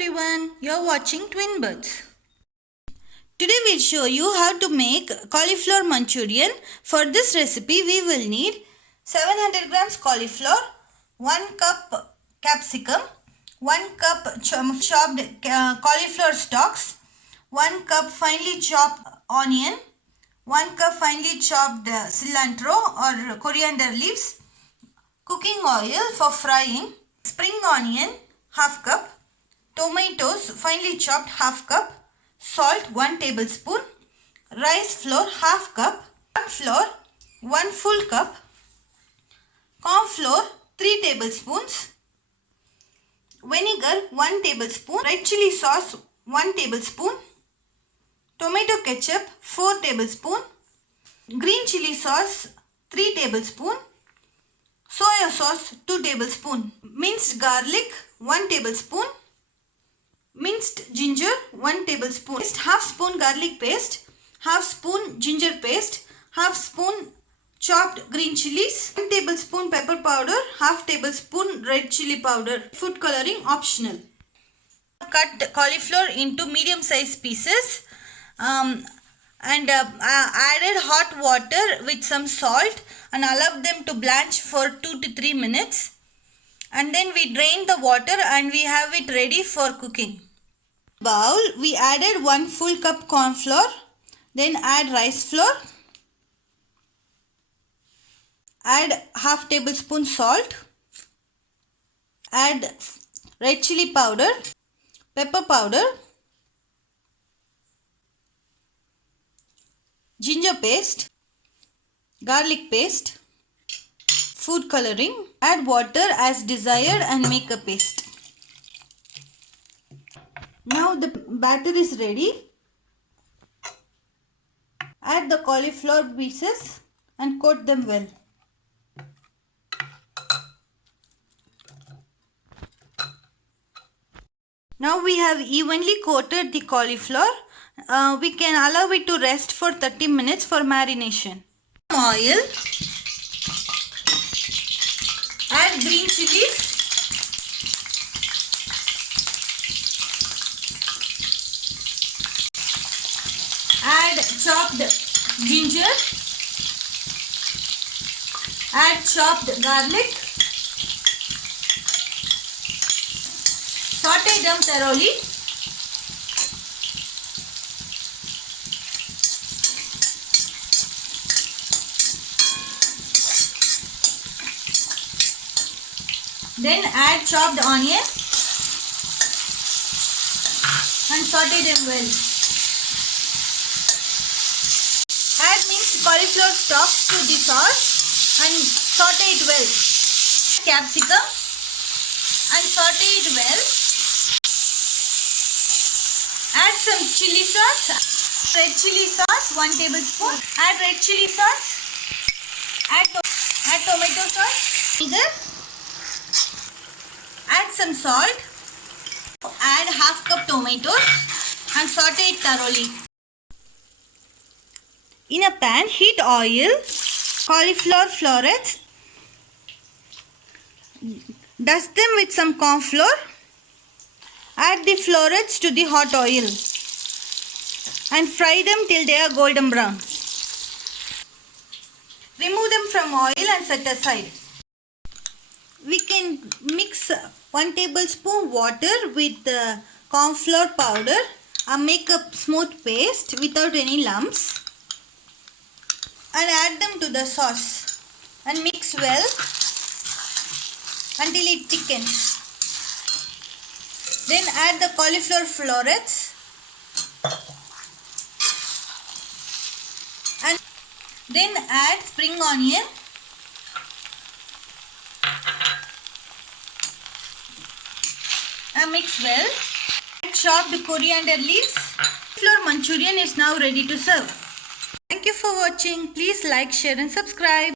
everyone, you're watching Twin Birds. Today we'll show you how to make cauliflower Manchurian. For this recipe we will need 700 grams cauliflower, 1 cup capsicum, 1 cup chopped cauliflower stalks, 1 cup finely chopped onion, 1 cup finely chopped cilantro or coriander leaves, cooking oil for frying, spring onion half cup, tomatoes finely chopped half cup, salt 1 tablespoon, rice flour half cup, cornflour 1 full cup, cornflour 3 tablespoons, vinegar 1 tablespoon, red chili sauce 1 tablespoon, tomato ketchup 4 tablespoon, green chili sauce 3 tablespoon, soya sauce 2 tablespoon, minced garlic 1 tablespoon, minced ginger 1 tablespoon, half spoon garlic paste, half spoon ginger paste, half spoon chopped green chilies, 1 tablespoon pepper powder, half tablespoon red chili powder. Food coloring optional. Cut cauliflower into medium sized pieces and added hot water with some salt and allowed them to blanch for 2 to 3 minutes. And then we drain the water and we have it ready for cooking. Bowl, we added 1 full cup corn flour, then add rice flour, add half tablespoon salt, add red chili powder, pepper powder, ginger paste, garlic paste, food coloring, add water as desired and make a paste. Now the batter is ready. Add the cauliflower pieces and coat them well. Now we have evenly coated the cauliflower. We can allow it to rest for 30 minutes for marination. Oil. Add green chilies. Add chopped ginger. Add chopped garlic. Saute them thoroughly. Then add chopped onion and saute them well. Add minced cauliflower stalks to the sauce and saute it well. Capsicum and saute it well. Add some chili sauce. Red chili sauce 1 tablespoon. Add red chili sauce. Add tomato sauce. Vinegar. Add some salt. Add half cup tomatoes and saute it thoroughly. In a pan, heat oil, cauliflower florets, dust them with some cornflour, add the florets to the hot oil and fry them till they are golden brown. Remove them from oil and set aside. We can mix 1 tablespoon water with cornflour powder and make a smooth paste without any lumps. And add them to the sauce and mix well until it thickens. Then add the cauliflower florets and then add spring onion and mix well. Chopped coriander leaves. Cauliflower Manchurian is now ready to serve. Thank you for watching. Please like, share and subscribe.